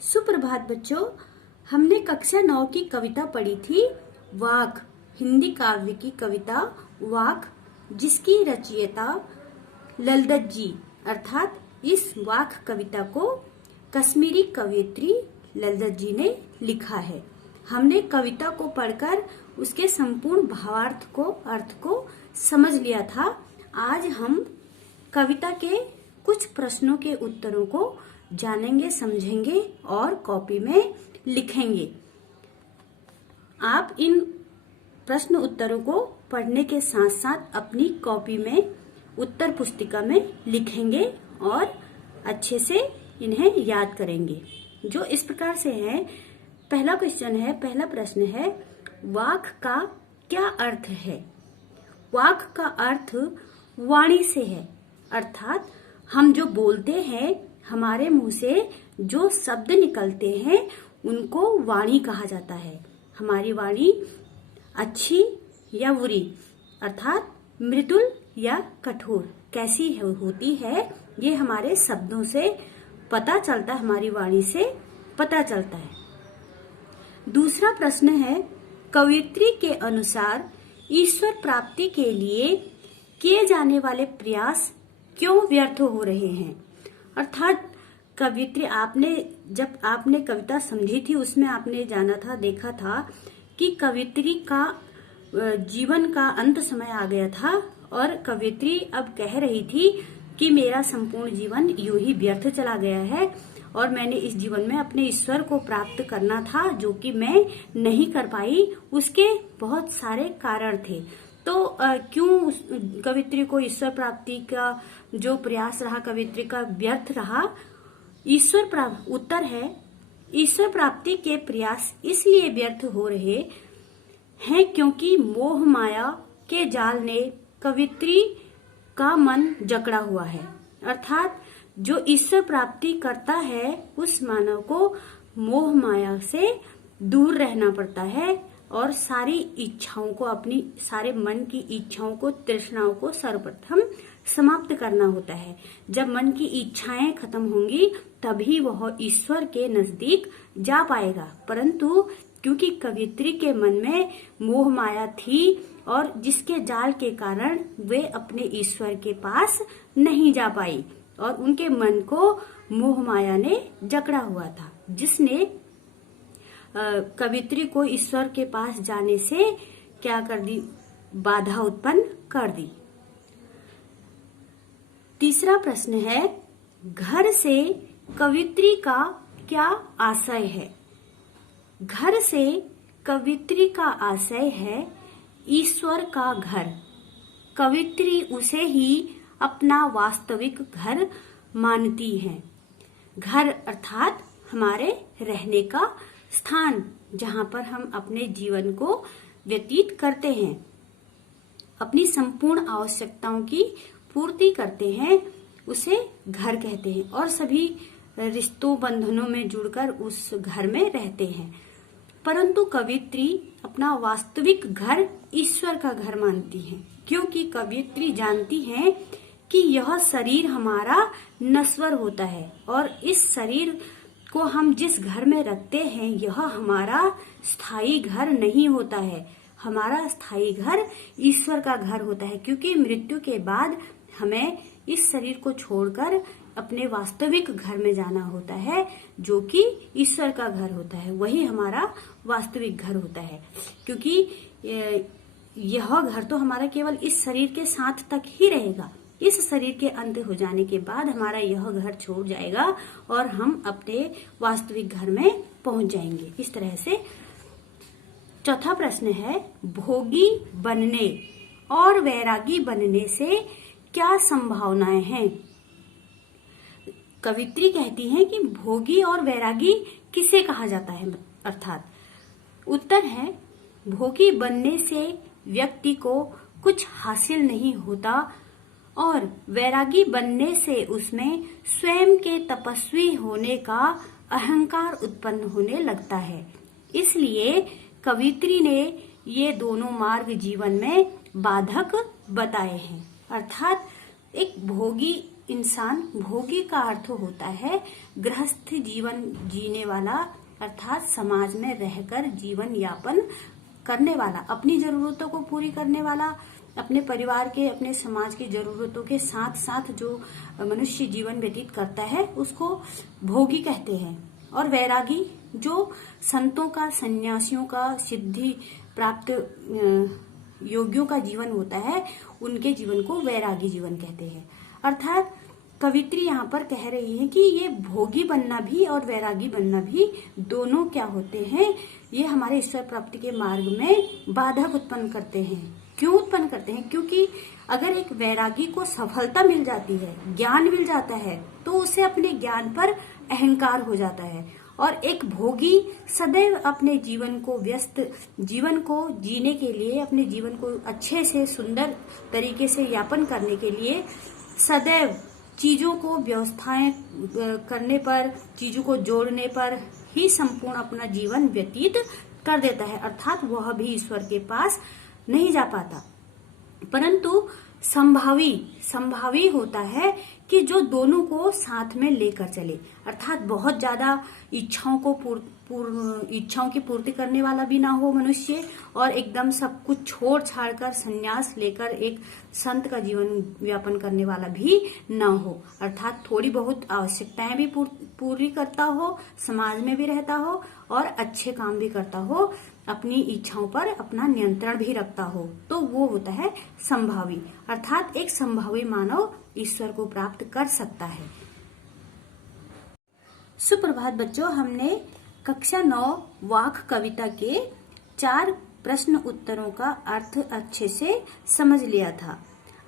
सुप्रभात बच्चों। हमने कक्षा 9 की कविता पढ़ी थी वाक, हिंदी काव्य की कविता वाक, जिसकी रचयिता ललदत जी अर्थात इस वाक कविता को कश्मीरी कवयित्री ललदत जी ने लिखा है। हमने कविता को पढ़कर उसके संपूर्ण भावार्थ को अर्थ को समझ लिया था। आज हम कविता के कुछ प्रश्नों के उत्तरों को जानेंगे, समझेंगे और कॉपी में लिखेंगे। आप इन प्रश्न उत्तरों को पढ़ने के साथ साथ अपनी कॉपी में उत्तर पुस्तिका में लिखेंगे और अच्छे से इन्हें याद करेंगे। जो इस प्रकार से है। पहला प्रश्न है वाक का क्या अर्थ है। वाक का अर्थ वाणी से है, अर्थात हम जो बोलते हैं, हमारे मुंह से जो शब्द निकलते हैं उनको वाणी कहा जाता है। हमारी वाणी अच्छी या बुरी, अर्थात मृदुल या कठोर कैसी होती है, ये हमारे शब्दों से पता चलता है, हमारी वाणी से पता चलता है। दूसरा प्रश्न है कवयित्री के अनुसार ईश्वर प्राप्ति के लिए किए जाने वाले प्रयास क्यों व्यर्थ हो रहे हैं। अर्थात कवयित्री जब आपने कविता समझी थी उसमें आपने जाना था, देखा था कि कवयित्री का जीवन का अंत समय आ गया था और कवयित्री अब कह रही थी कि मेरा संपूर्ण जीवन यूं ही व्यर्थ चला गया है और मैंने इस जीवन में अपने ईश्वर को प्राप्त करना था, जो कि मैं नहीं कर पाई। उसके बहुत सारे कारण थे। तो क्यों कवयित्री को ईश्वर प्राप्ति का जो प्रयास रहा कवयित्री का व्यर्थ रहा। उत्तर है ईश्वर प्राप्ति के प्रयास इसलिए व्यर्थ हो रहे हैं क्योंकि मोह माया के जाल ने कवयित्री का मन जकड़ा हुआ है। अर्थात जो ईश्वर प्राप्ति करता है उस मानव को मोह माया से दूर रहना पड़ता है और सारी इच्छाओं को, अपनी सारे मन की इच्छाओं को, तृष्णाओं को सर्वप्रथम समाप्त करना होता है। जब मन की इच्छाएं खत्म होंगी तभी वह ईश्वर के नजदीक जा पाएगा। परंतु क्योंकि कवयित्री के मन में मोह माया थी और जिसके जाल के कारण वे अपने ईश्वर के पास नहीं जा पाई और उनके मन को मोह माया ने जकड़ा हुआ था, जिसने कवयित्री को ईश्वर के पास जाने से क्या कर दी, बाधा उत्पन्न कर दी। तीसरा प्रश्न है घर से कवयित्री का क्या आशय है। घर से कवयित्री का आशय है ईश्वर का घर। कवयित्री उसे ही अपना वास्तविक घर मानती है। घर अर्थात हमारे रहने का स्थान, जहाँ पर हम अपने जीवन को व्यतीत करते हैं, अपनी संपूर्ण आवश्यकताओं की पूर्ति करते हैं, उसे घर कहते हैं और सभी रिश्तों बंधनों में जुड़कर उस घर में रहते हैं। परंतु कवयित्री अपना वास्तविक घर ईश्वर का घर मानती है, क्योंकि कवयित्री जानती है कि यह शरीर हमारा नश्वर होता है और इस शरीर को हम जिस घर में रखते हैं यह हमारा स्थायी घर नहीं होता है। हमारा स्थायी घर ईश्वर का घर होता है, क्योंकि मृत्यु के बाद हमें इस शरीर को छोड़कर अपने वास्तविक घर में जाना होता है, जो कि ईश्वर का घर होता है। वही हमारा वास्तविक घर होता है, क्योंकि यह घर तो हमारा केवल इस शरीर के साथ तक ही रहेगा। इस शरीर के अंत हो जाने के बाद हमारा यह घर छोड़ जाएगा और हम अपने वास्तविक घर में पहुंच जाएंगे। इस तरह से चौथा प्रश्न है भोगी बनने और वैरागी बनने से क्या संभावनाएं हैं। कवयित्री कहती हैं कि भोगी और वैरागी किसे कहा जाता है। अर्थात उत्तर है भोगी बनने से व्यक्ति को कुछ हासिल नहीं होता और वैरागी बनने से उसमें स्वयं के तपस्वी होने का अहंकार उत्पन्न होने लगता है। इसलिए कवयित्री ने ये दोनों मार्ग जीवन में बाधक बताए हैं। अर्थात एक भोगी इंसान भोगी का अर्थ होता है गृहस्थ जीवन जीने वाला, अर्थात समाज में रहकर जीवन यापन करने वाला, अपनी जरूरतों को पूरी करने वाला, अपने परिवार के, अपने समाज की जरूरतों के साथ साथ जो मनुष्य जीवन व्यतीत करता है उसको भोगी कहते हैं। और वैरागी जो संतों का, सन्यासियों का, सिद्धि प्राप्त योगियों का जीवन होता है, उनके जीवन को वैरागी जीवन कहते हैं। अर्थात कवित्री यहाँ पर कह रही है कि ये भोगी बनना भी और वैरागी बनना भी दोनों क्या होते हैं, ये हमारे ईश्वर प्राप्ति के मार्ग में बाधक उत्पन्न करते हैं। क्यों उत्पन्न करते हैं? क्योंकि अगर एक वैरागी को सफलता मिल जाती है, ज्ञान मिल जाता है, तो उसे अपने ज्ञान पर अहंकार हो जाता है। और एक भोगी सदैव अपने जीवन को, व्यस्त जीवन को जीने के लिए, अपने जीवन को अच्छे से सुंदर तरीके से यापन करने के लिए सदैव चीजों को व्यवस्थाएं करने पर, चीजों को जोड़ने पर ही संपूर्ण अपना जीवन व्यतीत कर देता है। अर्थात वह भी ईश्वर के पास नहीं जा पाता। परंतु संभावी होता है कि जो दोनों को साथ में लेकर चले, अर्थात बहुत ज्यादा इच्छाओं की पूर्ति करने वाला भी ना हो मनुष्य, और एकदम सब कुछ छोड़ छाड़ कर संन्यास लेकर एक संत का जीवन व्यापन करने वाला भी ना हो। अर्थात थोड़ी बहुत आवश्यकताएं भी पूरी करता हो, समाज में भी रहता हो और अच्छे काम भी करता हो, अपनी इच्छाओं पर अपना नियंत्रण भी रखता हो, तो वो होता है संभावी। अर्थात एक संभावी मानव ईश्वर को प्राप्त कर सकता है। सुप्रभात बच्चों, हमने कक्षा 9 वाक कविता के 4 प्रश्न उत्तरों का अर्थ अच्छे से समझ लिया था।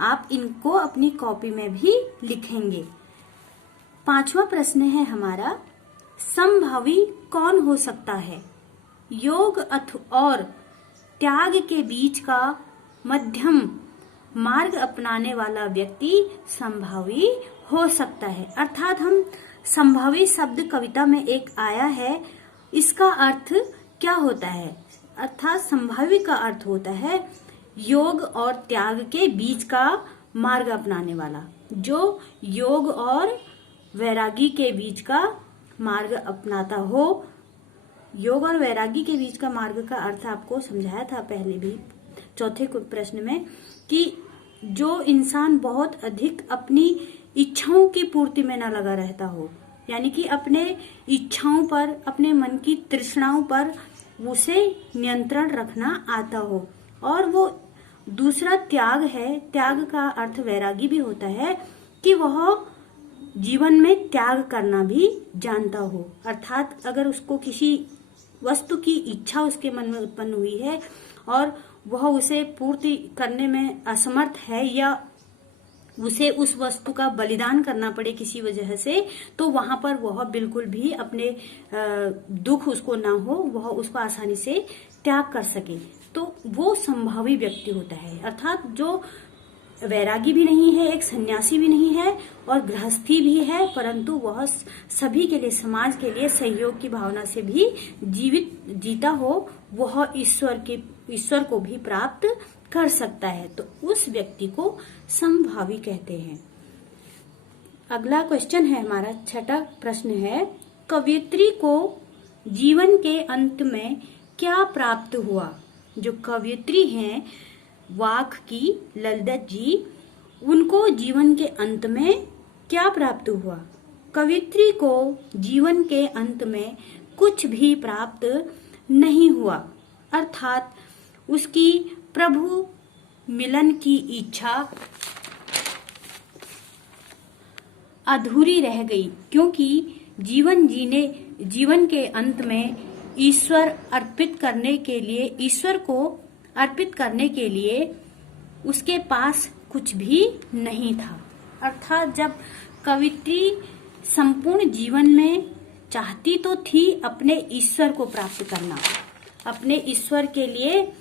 आप इनको अपनी कॉपी में भी लिखेंगे। 5वां प्रश्न है हमारा, संभावी कौन हो सकता है? योग और त्याग के बीच का मध्यम मार्ग अपनाने वाला व्यक्ति संभावी हो सकता है। अर्थात हम संभावी शब्द कविता में एक आया है, इसका अर्थ क्या होता है? अर्थात संभावी का अर्थ होता है योग और त्याग के बीच का मार्ग अपनाने वाला। जो योग और वैरागी के बीच का मार्ग अपनाता हो। योग और वैरागी के बीच का मार्ग का अर्थ आपको समझाया था पहले भी 4थे प्रश्न में, कि जो इंसान बहुत अधिक अपनी इच्छाओं की पूर्ति में न लगा रहता हो, यानी कि अपने इच्छाओं पर, अपने मन की तृष्णाओं पर उसे नियंत्रण रखना आता हो। और वो दूसरा त्याग है, त्याग का अर्थ वैरागी भी होता है कि वह जीवन में त्याग करना भी जानता हो। अर्थात अगर उसको किसी वस्तु की इच्छा उसके मन में उत्पन्न हुई है और वह उसे पूर्ति करने में असमर्थ है, या उसे उस वस्तु का बलिदान करना पड़े किसी वजह से, तो वहां पर वह बिल्कुल भी अपने दुख उसको ना हो, वह उसको आसानी से त्याग कर सके, तो वो संभावी व्यक्ति होता है। अर्थात जो वैरागी भी नहीं है, एक सन्यासी भी नहीं है और गृहस्थी भी है, परंतु वह सभी के लिए, समाज के लिए सहयोग की भावना से भी जीता हो, वह ईश्वर को भी प्राप्त कर सकता है, तो उस व्यक्ति को संभावी कहते हैं। अगला क्वेश्चन है हमारा, 6ठा प्रश्न है, कवयित्री को जीवन के अंत में क्या प्राप्त हुआ? जो कवयित्री हैं वाक की ललित जी, उनको जीवन के अंत में क्या प्राप्त हुआ? कवयित्री को जीवन के अंत में कुछ भी प्राप्त नहीं हुआ, अर्थात उसकी प्रभु मिलन की इच्छा अधूरी रह गई, क्योंकि जीवन के अंत में ईश्वर को अर्पित करने के लिए उसके पास कुछ भी नहीं था। अर्थात जब कवयित्री संपूर्ण जीवन में चाहती तो थी अपने ईश्वर को प्राप्त करना, अपने ईश्वर के लिए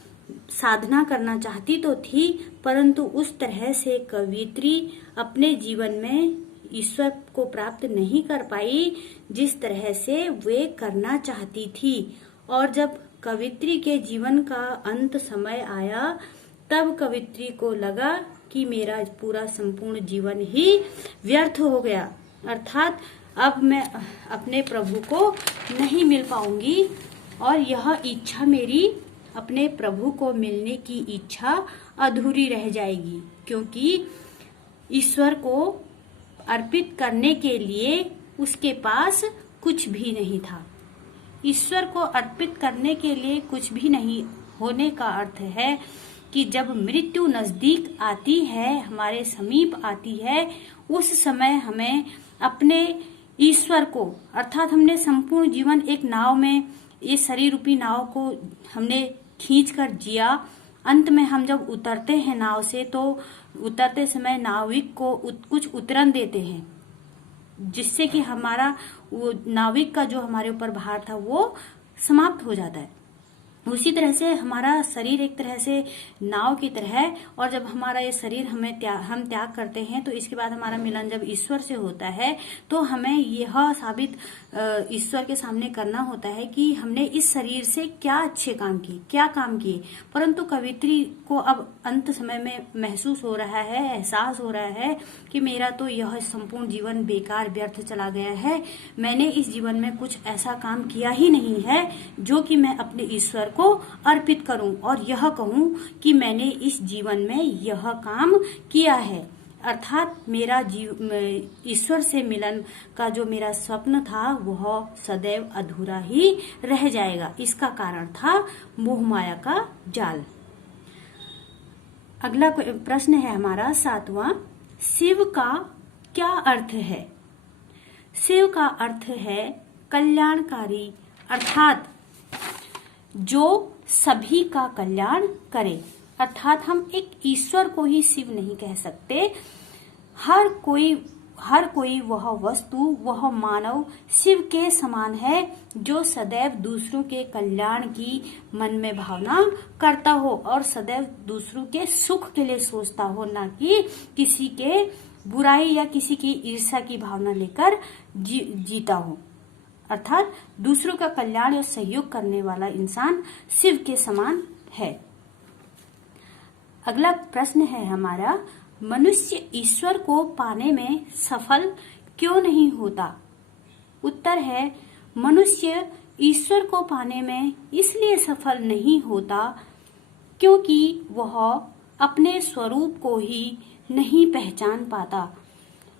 साधना करना चाहती तो थी, परंतु उस तरह से कवयित्री अपने जीवन में ईश्वर को प्राप्त नहीं कर पाई जिस तरह से वे करना चाहती थी। और जब कवयित्री के जीवन का अंत समय आया, तब कवयित्री को लगा कि मेरा पूरा संपूर्ण जीवन ही व्यर्थ हो गया, अर्थात अब मैं अपने प्रभु को नहीं मिल पाऊंगी और यह इच्छा मेरी अपने प्रभु को मिलने की इच्छा अधूरी रह जाएगी, क्योंकि ईश्वर को अर्पित करने के लिए उसके पास कुछ भी नहीं था। ईश्वर को अर्पित करने के लिए कुछ भी नहीं होने का अर्थ है कि जब मृत्यु नजदीक आती है, हमारे समीप आती है, उस समय हमें अपने ईश्वर को, अर्थात हमने संपूर्ण जीवन एक नाव में, इस शरीर रूपी नाव को हमने खींच कर जिया। अंत में हम जब उतरते हैं नाव से, तो उतरते समय नाविक को कुछ उतरन देते हैं, जिससे कि हमारा वो नाविक का जो हमारे ऊपर भार था वो समाप्त हो जाता है। उसी तरह से हमारा शरीर एक तरह से नाव की तरह है, और जब हमारा ये शरीर हम त्याग करते हैं, तो इसके बाद हमारा मिलन जब ईश्वर से होता है, तो हमें यह साबित ईश्वर के सामने करना होता है कि हमने इस शरीर से क्या अच्छे काम किए, क्या काम किए। परंतु कवित्री को अब अंत समय में महसूस हो रहा है, एहसास हो रहा है कि मेरा तो यह संपूर्ण जीवन बेकार व्यर्थ चला गया है। मैंने इस जीवन में कुछ ऐसा काम किया ही नहीं है जो कि मैं अपने ईश्वर को अर्पित करूं और यह कहूं कि मैंने इस जीवन में यह काम किया है। अर्थात मेरा ईश्वर से मिलन का जो मेरा स्वप्न था वह सदैव अधूरा ही रह जाएगा। इसका कारण था मोह माया का जाल। अगला प्रश्न है हमारा 7वां, शिव का क्या अर्थ है? शिव का अर्थ है कल्याणकारी, अर्थात जो सभी का कल्याण करे। अर्थात हम एक ईश्वर को ही शिव नहीं कह सकते। हर कोई वह वस्तु, वह मानव शिव के समान है, जो सदैव दूसरों के कल्याण की मन में भावना करता हो और सदैव दूसरों के सुख के लिए सोचता हो, ना कि किसी के बुराई या किसी की ईर्ष्या की भावना लेकर जीता हो। अर्थात दूसरों का कल्याण और सहयोग करने वाला इंसान शिव के समान है। अगला प्रश्न है हमारा, मनुष्य ईश्वर को पाने में सफल क्यों नहीं होता? उत्तर है, मनुष्य ईश्वर को पाने में इसलिए सफल नहीं होता क्योंकि वह अपने स्वरूप को ही नहीं पहचान पाता।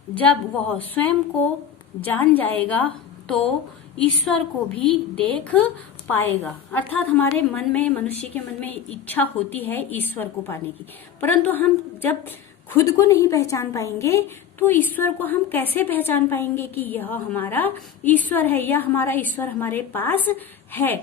जब वह स्वयं को जान जाएगा तो ईश्वर को भी देख पाएगा। अर्थात हमारे मन में, मनुष्य के मन में इच्छा होती है ईश्वर को पाने की, परंतु हम जब खुद को नहीं पहचान पाएंगे तो ईश्वर को हम कैसे पहचान पाएंगे कि यह हमारा ईश्वर है या हमारा ईश्वर हमारे पास है?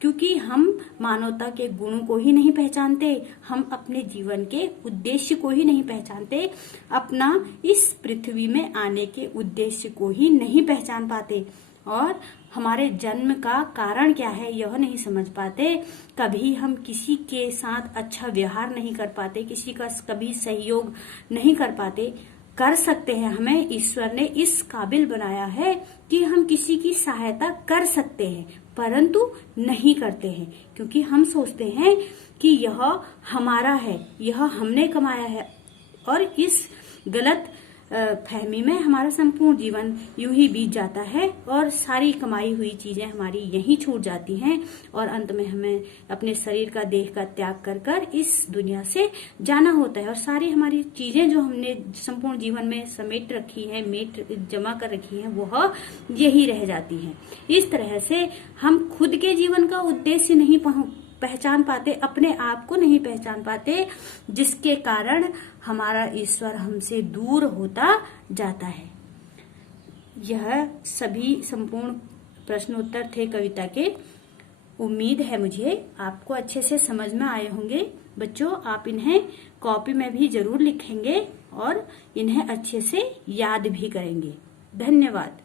क्योंकि हम मानवता के गुणों को ही नहीं पहचानते, हम अपने जीवन के उद्देश्य को ही नहीं पहचानते, अपना इस पृथ्वी में आने के उद्देश्य को ही नहीं पहचान पाते, और हमारे जन्म का कारण क्या है यह नहीं समझ पाते। कभी हम किसी के साथ अच्छा व्यवहार नहीं कर पाते, किसी का कभी सहयोग नहीं कर पाते। कर सकते हैं, हमें ईश्वर ने इस काबिल बनाया है कि हम किसी की सहायता कर सकते हैं, परंतु नहीं करते हैं, क्योंकि हम सोचते हैं कि यह हमारा है, यह हमने कमाया है, और इस गलत फहमी में हमारा संपूर्ण जीवन यूं ही बीत जाता है और सारी कमाई हुई चीजें हमारी यहीं छूट जाती हैं, और अंत में हमें अपने शरीर का, देह का त्याग कर कर इस दुनिया से जाना होता है, और सारी हमारी चीजें जो हमने संपूर्ण जीवन में समेट रखी है, जमा कर रखी है, वह यही रह जाती हैं। इस तरह से हम खुद के जीवन का उद्देश्य नहीं पहचान पाते, अपने आप को नहीं पहचान पाते, जिसके कारण हमारा ईश्वर हमसे दूर होता जाता है। यह सभी संपूर्ण प्रश्नोत्तर थे कविता के। उम्मीद है मुझे आपको अच्छे से समझ में आए होंगे। बच्चों, आप इन्हें कॉपी में भी जरूर लिखेंगे और इन्हें अच्छे से याद भी करेंगे। धन्यवाद।